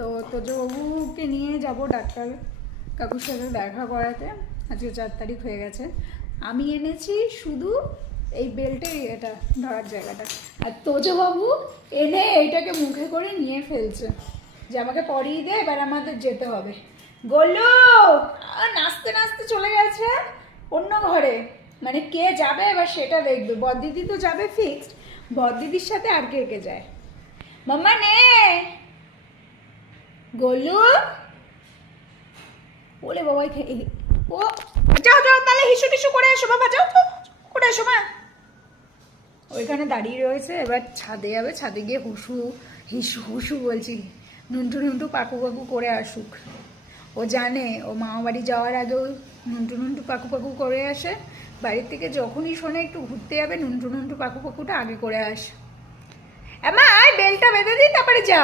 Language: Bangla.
তো তোজবাবুকে নিয়ে যাব ডাক্তার কাকুর সাথে দেখা করাতে। আজকে 4 তারিখ হয়ে গেছে। আমি এনেছি শুধু এই বেল্টের এটা ধরার জায়গাটা, আর তোজবাবু এনে এইটাকে মুখে করে নিয়ে ফেলছে যে আমাকে পরিয়ে দে, এবার আমাদের যেতে হবে। গোলু নাচতে নাচতে চলে গেছে অন্য ঘরে, মানে কে যাবে এবার সেটা দেখবে। বড়দিদি তো যাবে ফিক্সড, বড়দিদির সাথে আর কে কে যায়। মাম্মা নে গোলু, ওলে বাবাই ও যাও যাও তাহলে হিসু টিসু করে এসো বাবা, যাও তো করে এসো মা। ওইখানে দাঁড়িয়ে রয়েছে, এবার ছাদে যাবে, ছাদে গিয়ে হুসু বলছি নুন্টু নুন্টু পাকু পাকু করে আসুক। ও জানে ও মামা বাড়ি যাওয়ার আগেও নুন্টু নুন্টু পাকু পাকু করে আসে, বাড়ির থেকে যখনই শোনে একটু ঘুরতে যাবে নুন্টু নুন্টু পাকু পাকুটা আগে করে আসে। মা বেলটা বেঁধে দিই তারপরে যা।